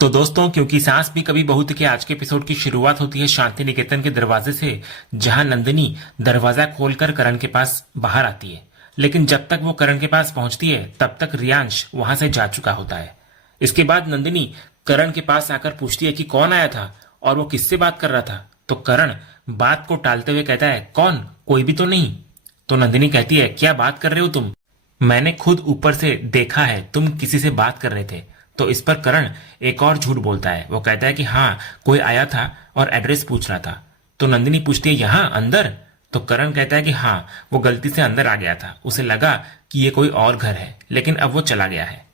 तो दोस्तों, क्योंकि सांस भी कभी बहू थी के आज के एपिसोड की शुरुआत होती है शांति निकेतन के दरवाजे से, जहां नंदिनी दरवाजा खोलकर करण के पास बाहर आती है। लेकिन जब तक वो करण के पास पहुंचती है तब तक रियांश वहां से जा चुका होता है। इसके बाद नंदिनी करण के पास आकर पूछती है कि कौन आया था और वो किससे बात कर रहा था। तो करण बात को टालते हुए कहता है, कौन, कोई भी तो नहीं। तो नंदिनी कहती है, क्या बात कर रहे हो तुम? मैंने खुद ऊपर से देखा है, तुम किसी से बात कर रहे थे। तो इस पर करण एक और झूठ बोलता है। वो कहता है कि हाँ, कोई आया था और एड्रेस पूछ रहा था। तो नंदिनी पूछती है, यहाँ अंदर? तो करण कहता है कि हाँ, वो गलती से अंदर आ गया था, उसे लगा कि ये कोई और घर है, लेकिन अब वो चला गया है।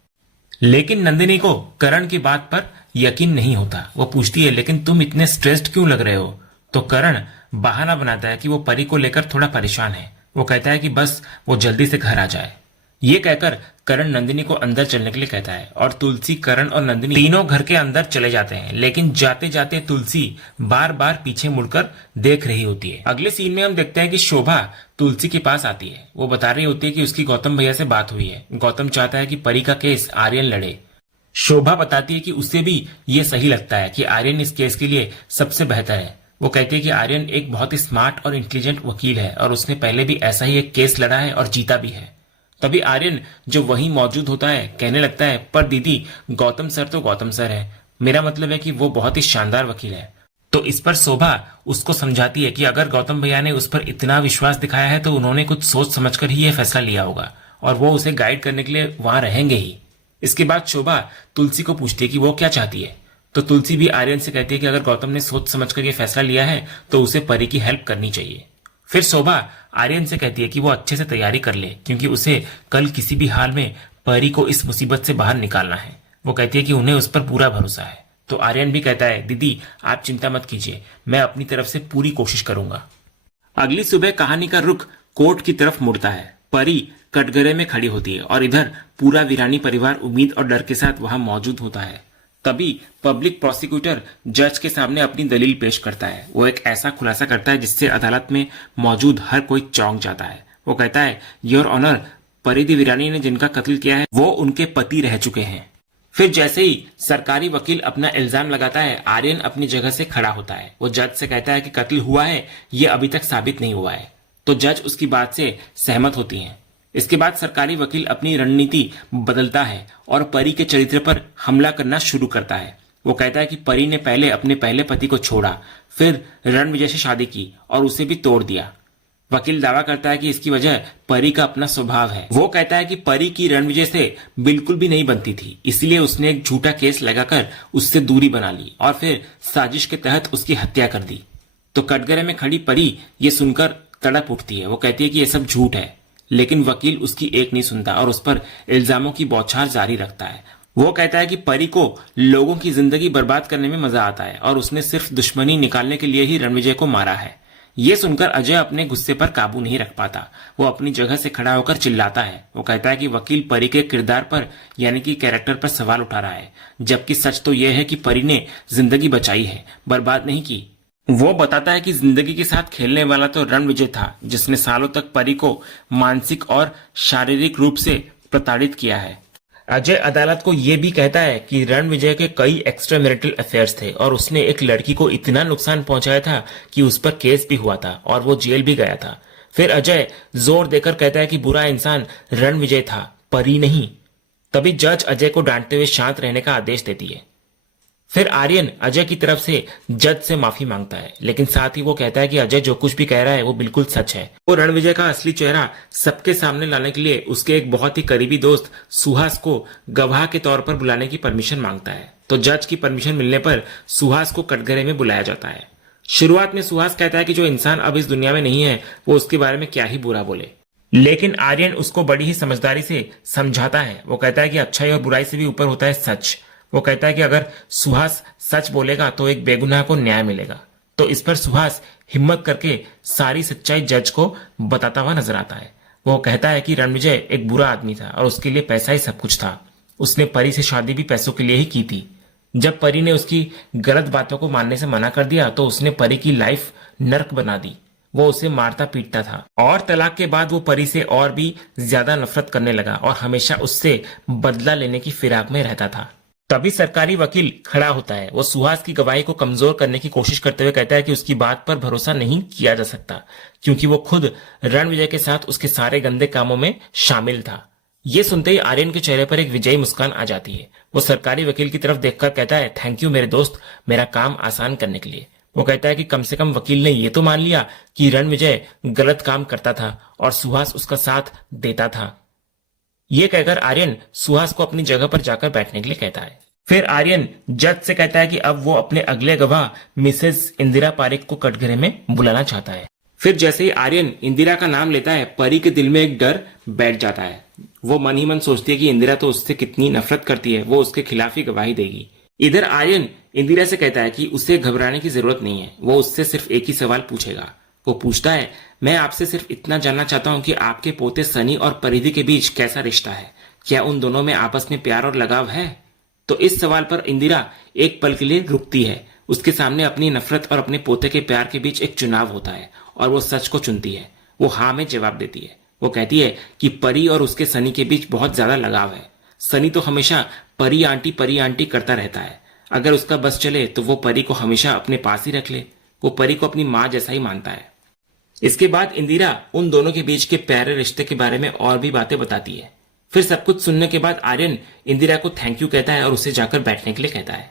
लेकिन नंदिनी को करण की बात पर यकीन नहीं होता। वो पूछती है, लेकिन तुम इतने स्ट्रेस्ड क्यों लग रहे हो? तो करण बहाना बनाता है कि वो परी को लेकर थोड़ा परेशान है। वो कहता है कि बस वो जल्दी से घर आ जाए। ये कहकर करण नंदिनी को अंदर चलने के लिए कहता है और तुलसी, करण और नंदिनी तीनों घर के अंदर चले जाते हैं। लेकिन जाते जाते तुलसी बार बार पीछे मुड़कर देख रही होती है। अगले सीन में हम देखते हैं कि शोभा तुलसी के पास आती है। वो बता रही होती है कि उसकी गौतम भैया से बात हुई है। गौतम चाहता है कि परी का केस आर्यन लड़े। शोभा बताती है कि उसे भी ये सही लगता है कि आर्यन इस केस के लिए सबसे बेहतर है। वो कहती है कि आर्यन एक बहुत ही स्मार्ट और इंटेलिजेंट वकील है और उसने पहले भी ऐसा ही एक केस लड़ा है और जीता भी है। तभी आर्यन, जो वहीं मौजूद होता है, कहने लगता है, पर दीदी, गौतम सर तो गौतम सर है, मेरा मतलब है कि वो बहुत ही शानदार वकील है। तो इस पर शोभा उसको समझाती है कि अगर गौतम भैया ने उस पर इतना विश्वास दिखाया है तो उन्होंने कुछ सोच समझकर ही यह फैसला लिया होगा और वो उसे गाइड करने के लिए वहां रहेंगे ही। इसके बाद शोभा तुलसी को पूछती है कि वो क्या चाहती है। तो तुलसी भी आर्यन से कहती है कि अगर गौतम ने सोच समझकर यह फैसला लिया है तो उसे परी की हेल्प करनी चाहिए। फिर शोभा आर्यन से कहती है कि वो अच्छे से तैयारी कर ले, क्योंकि उसे कल किसी भी हाल में परी को इस मुसीबत से बाहर निकालना है। वो कहती है कि उन्हें उस पर पूरा भरोसा है। तो आर्यन भी कहता है, दीदी आप चिंता मत कीजिए, मैं अपनी तरफ से पूरी कोशिश करूंगा। अगली सुबह कहानी का रुख कोर्ट की तरफ मुड़ता है। परी कटघरे में खड़ी होती है और इधर पूरा वीरानी परिवार उम्मीद और डर के साथ वहां मौजूद होता है। तभी पब्लिक प्रोसिक्यूटर जज के सामने अपनी दलील पेश करता है। वो एक ऐसा खुलासा करता है जिससे अदालत में मौजूद हर कोई चौंक जाता है। वो कहता है, योर ऑनर, परिधि वीरानी ने जिनका कत्ल किया है वो उनके पति रह चुके हैं। फिर जैसे ही सरकारी वकील अपना इल्जाम लगाता है, आर्यन अपनी जगह से खड़ा होता है। वो जज से कहता है कि कत्ल हुआ है, ये अभी तक साबित नहीं हुआ है। तो जज उसकी बात से सहमत होती हैं। इसके बाद सरकारी वकील अपनी रणनीति बदलता है और परी के चरित्र पर हमला करना शुरू करता है। वो कहता है कि परी ने पहले अपने पहले पति को छोड़ा, फिर रणविजय से शादी की और उसे भी तोड़ दिया। वकील दावा करता है कि इसकी वजह परी का अपना स्वभाव है। वो कहता है कि परी की रणविजय से बिल्कुल भी नहीं बनती थी, इसलिए उसने एक झूठा केस लगाकर उससे दूरी बना ली और फिर साजिश के तहत उसकी हत्या कर दी। तो कटघरे में खड़ी परी ये सुनकर तड़प उठती है। वो कहती है कि यह सब झूठ है, लेकिन वकील उसकी एक नहीं सुनता और उस पर इल्जामों की बौछार जारी रखता है। वो कहता है कि परी को लोगों की जिंदगी बर्बाद करने में मजा आता है और उसने सिर्फ दुश्मनी निकालने के लिए ही रणविजय को मारा है। ये सुनकर अजय अपने गुस्से पर काबू नहीं रख पाता। वो अपनी जगह से खड़ा होकर चिल्लाता है। वो कहता है कि वकील परी के किरदार पर यानी कि कैरेक्टर पर सवाल उठा रहा है, जबकि सच तो यह है कि परी ने जिंदगी बचाई है, बर्बाद नहीं की। वो बताता है कि जिंदगी के साथ खेलने वाला तो रणविजय था, जिसने सालों तक परी को मानसिक और शारीरिक रूप से प्रताड़ित किया है। अजय अदालत को यह भी कहता है कि रणविजय के कई एक्स्ट्रा मैरिटल अफेयर्स थे और उसने एक लड़की को इतना नुकसान पहुंचाया था कि उस पर केस भी हुआ था और वो जेल भी गया था। फिर अजय जोर देकर कहता है कि बुरा इंसान रणविजय था, परी नहीं। तभी जज अजय को डांटते हुए शांत रहने का आदेश देती है। फिर आर्यन अजय की तरफ से जज से माफी मांगता है, लेकिन साथ ही वो कहता है कि अजय जो कुछ भी कह रहा है वो बिल्कुल सच है। वो रणविजय का असली चेहरा सबके सामने लाने के लिए उसके एक बहुत ही करीबी दोस्त सुहास को गवाह के तौर पर बुलाने की परमिशन मांगता है। तो जज की परमिशन मिलने पर सुहास को कटघरे में बुलाया जाता है। शुरुआत में सुहास कहता है कि जो इंसान अब इस दुनिया में नहीं है वो उसके बारे में क्या ही बुरा बोले, लेकिन आर्यन उसको बड़ी ही समझदारी से समझाता है। वो कहता है कि अच्छाई और बुराई से भी ऊपर होता है सच। वो कहता है कि अगर सुहास सच बोलेगा तो एक बेगुनाह को न्याय मिलेगा। तो इस पर सुहास हिम्मत करके सारी सच्चाई जज को बताता हुआ नजर आता है। वो कहता है कि रणविजय एक बुरा आदमी था और उसके लिए पैसा ही सब कुछ था। उसने परी से शादी भी पैसों के लिए ही की थी। जब परी ने उसकी गलत बातों को मानने से मना कर दिया तो उसने परी की लाइफ नर्क बना दी। वो उसे मारता पीटता था और तलाक के बाद वो परी से और भी ज्यादा नफरत करने लगा और हमेशा उससे बदला लेने की फिराक में रहता था। तभी सरकारी वकील खड़ा होता है। वो सुहास की गवाही को कमजोर करने की कोशिश करते हुए कहता है कि उसकी बात पर भरोसा नहीं किया जा सकता, क्योंकि वो खुद रणविजय के साथ उसके सारे गंदे कामों में शामिल था। ये सुनते ही आर्यन के चेहरे पर एक विजयी मुस्कान आ जाती है। वो सरकारी वकील की तरफ देखकर कहता है, थैंक यू मेरे दोस्त, मेरा काम आसान करने के लिए। वो कहता है कि कम से कम वकील ने ये तो मान लिया कि रणविजय गलत काम करता था और सुहास उसका साथ देता था। ये कहकर आर्यन सुहास को अपनी जगह पर जाकर बैठने के लिए कहता है। फिर आर्यन जज से कहता है कि अब वो अपने अगले गवाह मिसेस इंदिरा पारेख को कटघरे में बुलाना चाहता है। फिर जैसे ही आर्यन इंदिरा का नाम लेता है, परी के दिल में एक डर बैठ जाता है। वो मन ही मन सोचती है कि इंदिरा तो उससे कितनी नफरत करती है, वो उसके खिलाफ ही गवाही देगी। इधर आर्यन इंदिरा से कहता है कि उसे घबराने की जरूरत नहीं है, वो उससे सिर्फ एक ही सवाल पूछेगा। वो पूछता है, मैं आपसे सिर्फ इतना जानना चाहता हूँ कि आपके पोते सनी और परिधि के बीच कैसा रिश्ता है, क्या उन दोनों में आपस में प्यार और लगाव है? तो इस सवाल पर इंदिरा एक पल के लिए रुकती है। उसके सामने अपनी नफरत और अपने पोते के प्यार के बीच एक चुनाव होता है और वो सच को चुनती है। वो हाँ में जवाब देती है। वो कहती है कि परी और उसके सनी के बीच बहुत ज्यादा लगाव है। सनी तो हमेशा परी आंटी करता रहता है। अगर उसका बस चले तो वो परी को हमेशा अपने पास ही रख ले। वो परी को अपनी माँ जैसा ही मानता है। इसके बाद इंदिरा उन दोनों के बीच के प्यारे रिश्ते के बारे में और भी बातें बताती है। फिर सब कुछ सुनने के बाद आर्यन इंदिरा को थैंक यू कहता है और उसे जाकर बैठने के लिए कहता है।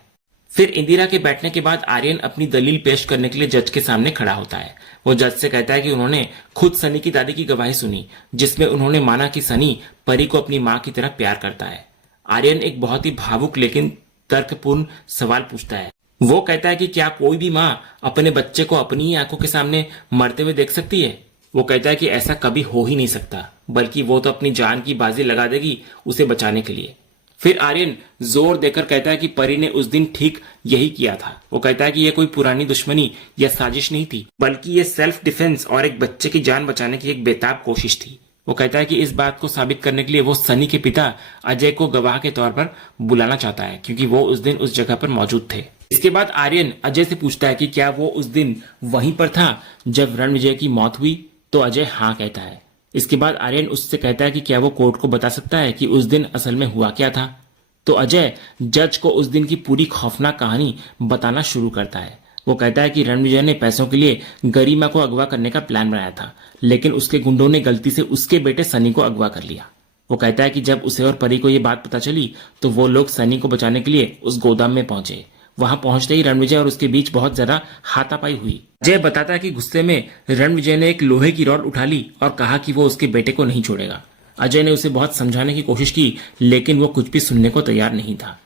फिर इंदिरा के बैठने के बाद आर्यन अपनी दलील पेश करने के लिए जज के सामने खड़ा होता है। वो जज से कहता है कि उन्होंने खुद सनी की दादी की गवाही सुनी, जिसमें उन्होंने माना कि सनी परी को अपनी माँ की तरह प्यार करता है। आर्यन एक बहुत ही भावुक लेकिन तर्कपूर्ण सवाल पूछता है। वो कहता है कि क्या कोई भी माँ अपने बच्चे को अपनी ही आंखों के सामने मरते हुए देख सकती है? वो कहता है कि ऐसा कभी हो ही नहीं सकता, बल्कि वो तो अपनी जान की बाजी लगा देगी उसे बचाने के लिए। फिर आर्यन जोर देकर कहता है कि परी ने उस दिन ठीक यही किया था। वो कहता है कि यह कोई पुरानी दुश्मनी या साजिश नहीं थी, बल्कि ये सेल्फ डिफेंस और एक बच्चे की जान बचाने की एक बेताब कोशिश थी। वो कहता है कि इस बात को साबित करने के लिए वो सनी के पिता अजय को गवाह के तौर पर बुलाना चाहता है, क्योंकि वो उस दिन उस जगह पर मौजूद थे। इसके बाद आर्यन अजय से पूछता है कि क्या वो उस दिन वहीं पर था जब रणविजय की मौत हुई? तो अजय हाँ कहता है। इसके बाद आर्यन उससे कहता है कि क्या वो कोर्ट को बता सकता है कि उस दिन असल में हुआ क्या था? तो अजय जज को उस दिन की पूरी खौफनाक कहानी बताना शुरू करता है। वो कहता है कि रणविजय ने पैसों के लिए गरिमा को अगवा करने का प्लान बनाया था, लेकिन उसके गुंडों ने गलती से उसके बेटे सनी को अगवा कर लिया। वो कहता है कि जब उसे और परी को ये बात पता चली तो वो लोग सनी को बचाने के लिए उस गोदाम में पहुंचे। वहां पहुंचते ही रणविजय और उसके बीच बहुत ज्यादा हाथापाई हुई। जय बताता है कि गुस्से में रणविजय ने एक लोहे की रॉड उठा ली और कहा कि वो उसके बेटे को नहीं छोड़ेगा। अजय ने उसे बहुत समझाने की कोशिश की, लेकिन वो कुछ भी सुनने को तैयार नहीं था।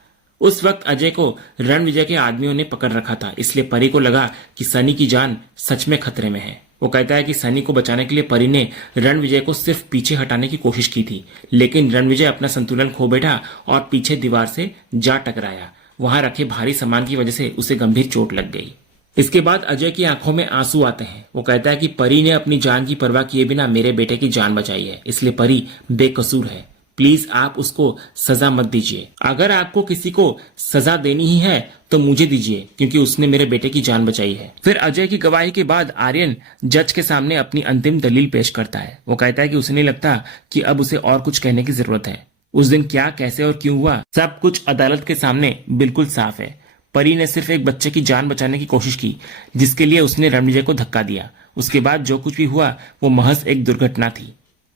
उस वक्त अजय को रणविजय के आदमियों ने पकड़ रखा था, इसलिए परी को लगा कि सनी की जान सच में खतरे में है। वो कहता है कि सनी को बचाने के लिए परी ने रणविजय को सिर्फ पीछे हटाने की कोशिश की थी, लेकिन रणविजय अपना संतुलन खो बैठा और पीछे दीवार से जा टकराया। वहां रखे भारी सामान की वजह से उसे गंभीर चोट लग गई। इसके बाद अजय की आंखों में आंसू आते हैं। वो कहता है कि परी ने अपनी जान की परवाह किए बिना मेरे बेटे की जान बचाई है, इसलिए परी बेकसूर है। प्लीज आप उसको सजा मत दीजिए। अगर आपको किसी को सजा देनी ही है तो मुझे दीजिए, क्योंकि उसने मेरे बेटे की जान बचाई है। फिर अजय की गवाही के बाद आर्यन जज के सामने अपनी अंतिम दलील पेश करता है। वो कहता है कि उसे नहीं लगता कि अब उसे और कुछ कहने की जरूरत है। उस दिन क्या, कैसे और क्यों हुआ, सब कुछ अदालत के सामने बिल्कुल साफ है। परी ने सिर्फ एक बच्चे की जान बचाने की कोशिश की, जिसके लिए उसने रणविजय को धक्का दिया। उसके बाद जो कुछ भी हुआ वो महज एक दुर्घटना थी।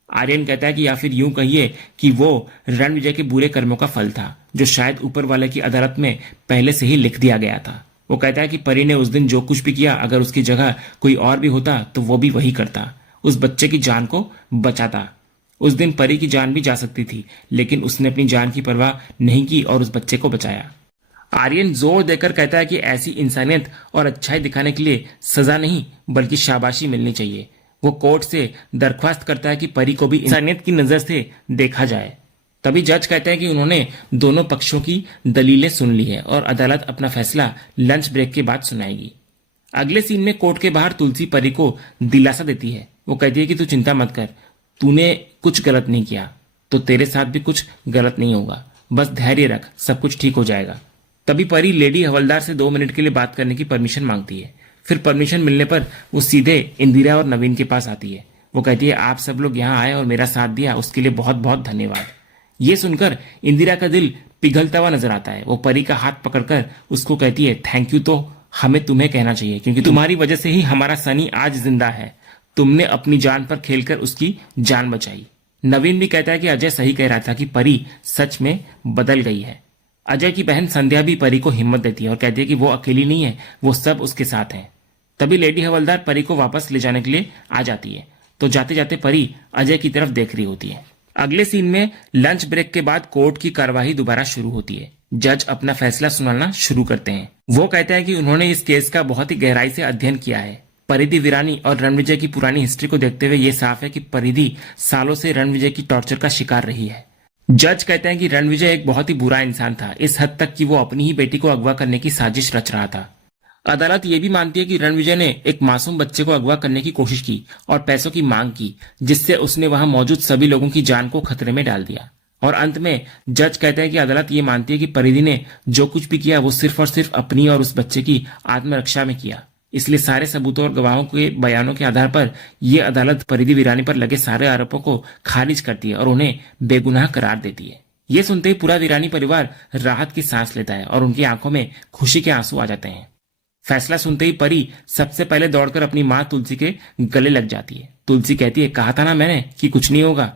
आर्यन कहता है कि या फिर यूं कहिए कि वो रणविजय के बुरे कर्मों का फल था, जो शायद ऊपर वाले की अदालत में पहले से ही लिख दिया गया था। वो कहता है कि परी ने उस दिन जो कुछ भी किया, अगर उसकी जगह कोई और भी होता तो वो भी वही करता, उस बच्चे की जान को बचाता। उस दिन परी की जान भी जा सकती थी, लेकिन उसने अपनी जान की परवाह नहीं की और उस बच्चे को बचाया। आर्यन जोर देकर कहता है कि ऐसी इंसानियत और अच्छाई दिखाने के लिए सजा नहीं बल्कि शाबाशी मिलनी चाहिए। वो कोर्ट से दरख्वास्त करता है कि परी को भी इंसानियत की नजर से देखा जाए। तभी जज कहते हैं कि उन्होंने दोनों पक्षों की दलीलें सुन ली है और अदालत अपना फैसला लंच ब्रेक के बाद सुनाएगी। अगले सीन में कोर्ट के बाहर तुलसी परी को दिलासा देती है। वो कहती है कि तू चिंता मत कर, तूने कुछ गलत नहीं किया तो तेरे साथ भी कुछ गलत नहीं होगा, बस धैर्य रख, सब कुछ ठीक हो जाएगा। तभी परी लेडी हवलदार से 2 मिनट के लिए बात करने की परमिशन मांगती है। फिर परमिशन मिलने पर वो सीधे इंदिरा और नवीन के पास आती है। वो कहती है, आप सब लोग यहाँ आए और मेरा साथ दिया, उसके लिए बहुत बहुत धन्यवाद। ये सुनकर इंदिरा का दिल पिघलता हुआ नजर आता है। वो परी का हाथ पकड़कर उसको कहती है, थैंक यू तो हमें तुम्हें कहना चाहिए, क्योंकि तुम्हारी वजह से ही हमारा सनी आज जिंदा है। तुमने अपनी जान पर खेलकर उसकी जान बचाई। नवीन भी कहता है कि अजय सही कह रहा था कि परी सच में बदल गई है। अजय की बहन संध्या भी परी को हिम्मत देती है और कहती है कि वो अकेली नहीं है, वो सब उसके साथ हैं। तभी लेडी हवलदार परी को वापस ले जाने के लिए आ जाती है, तो जाते जाते परी अजय की तरफ देख रही होती है। अगले सीन में लंच ब्रेक के बाद कोर्ट की कार्यवाही दोबारा शुरू होती है। जज अपना फैसला सुनाना शुरू करते हैं। वो कहते हैं कि उन्होंने इस केस का बहुत ही गहराई से अध्ययन किया है। परिधि वीरानी और रणविजय की पुरानी हिस्ट्री को देखते हुए ये साफ है कि परिधि सालों से रणविजय की टॉर्चर का शिकार रही है। जज कहते हैं कि रणविजय एक बहुत ही बुरा इंसान था, इस हद तक कि वो अपनी ही बेटी को अगवा करने की साजिश रच रहा था। अदालत ये भी मानती है कि रणविजय ने एक मासूम बच्चे को अगवा करने की कोशिश की और पैसों की मांग की, जिससे उसने वहां मौजूद सभी लोगों की जान को खतरे में डाल दिया। और अंत में जज कहते हैं कि अदालत ये मानती है कि परिधि ने जो कुछ भी किया वो सिर्फ और सिर्फ अपनी और उस बच्चे की आत्मरक्षा में किया। इसलिए सारे सबूतों और गवाहों के बयानों के आधार पर यह अदालत परिधि वीरानी पर लगे सारे आरोपों को खारिज करती है और उन्हें बेगुनाह करार देती है। ये सुनते ही पूरा वीरानी परिवार राहत की सांस लेता है और उनकी आंखों में खुशी के आंसू आ जाते हैं। फैसला सुनते ही परी सबसे पहले दौड़कर अपनी माँ तुलसी के गले लग जाती है। तुलसी कहती है, कहा था ना मैंने कि कुछ नहीं होगा।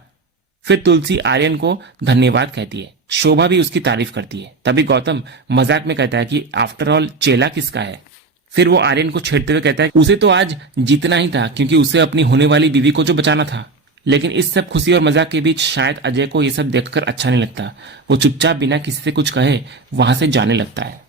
फिर तुलसी आर्यन को धन्यवाद कहती है। शोभा भी उसकी तारीफ करती है। तभी गौतम मजाक में कहता है कि आफ्टर ऑल चेला किसका है। फिर वो आर्यन को छेड़ते हुए कहता है उसे तो आज जीतना ही था, क्योंकि उसे अपनी होने वाली बीवी को जो बचाना था। लेकिन इस सब खुशी और मजाक के बीच शायद अजय को ये सब देखकर अच्छा नहीं लगता। वो चुपचाप बिना किसी से कुछ कहे वहां से जाने लगता है।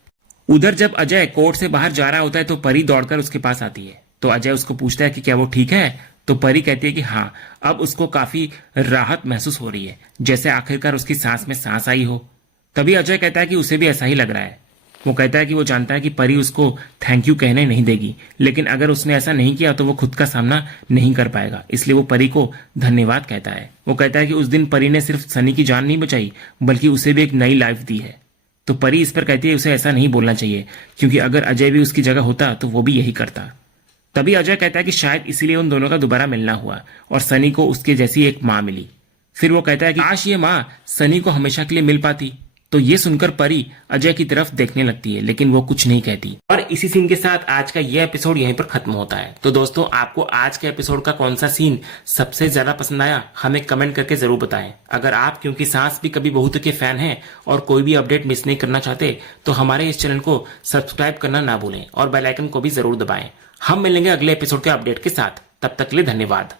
उधर जब अजय कोर्ट से बाहर जा रहा होता है तो परी दौड़कर उसके पास आती है। तो अजय उसको पूछता है कि क्या वो ठीक है। तो परी कहती है कि हाँ, अब उसको काफी राहत महसूस हो रही है, जैसे आखिरकार उसकी सांस में सांस आई हो। तभी अजय कहता है कि उसे भी ऐसा ही लग रहा है। वो कहता है कि वो जानता है कि परी उसको थैंक यू कहने नहीं देगी, लेकिन अगर उसने ऐसा नहीं किया तो वो खुद का सामना नहीं कर पाएगा, इसलिए वो परी को धन्यवाद कहता है। वो कहता है कि उस दिन परी ने सिर्फ सनी की जान नहीं बचाई, बल्कि उसे भी एक नई लाइफ दी है। तो परी इस पर कहती है उसे ऐसा नहीं बोलना चाहिए, क्योंकि अगर अजय भी उसकी जगह होता तो वो भी यही करता। तभी अजय कहता है कि शायद इसीलिए उन दोनों का दोबारा मिलना हुआ और सनी को उसके जैसी एक माँ मिली। फिर वो कहता है कि काश ये माँ सनी को हमेशा के लिए मिल पाती। तो ये सुनकर परी अजय की तरफ देखने लगती है, लेकिन वो कुछ नहीं कहती। और इसी सीन के साथ आज का ये एपिसोड यहीं पर खत्म होता है। तो दोस्तों, आपको आज के एपिसोड का कौन सा सीन सबसे ज्यादा पसंद आया, हमें कमेंट करके जरूर बताएं। अगर आप क्योंकि सास भी कभी बहू के फैन हैं और कोई भी अपडेट मिस नहीं करना चाहते, तो हमारे इस चैनल को सब्सक्राइब करना ना भूलें और बेल आइकन को भी जरूर दबाएं। हम मिलेंगे अगले एपिसोड के अपडेट के साथ। तब तक के लिए धन्यवाद।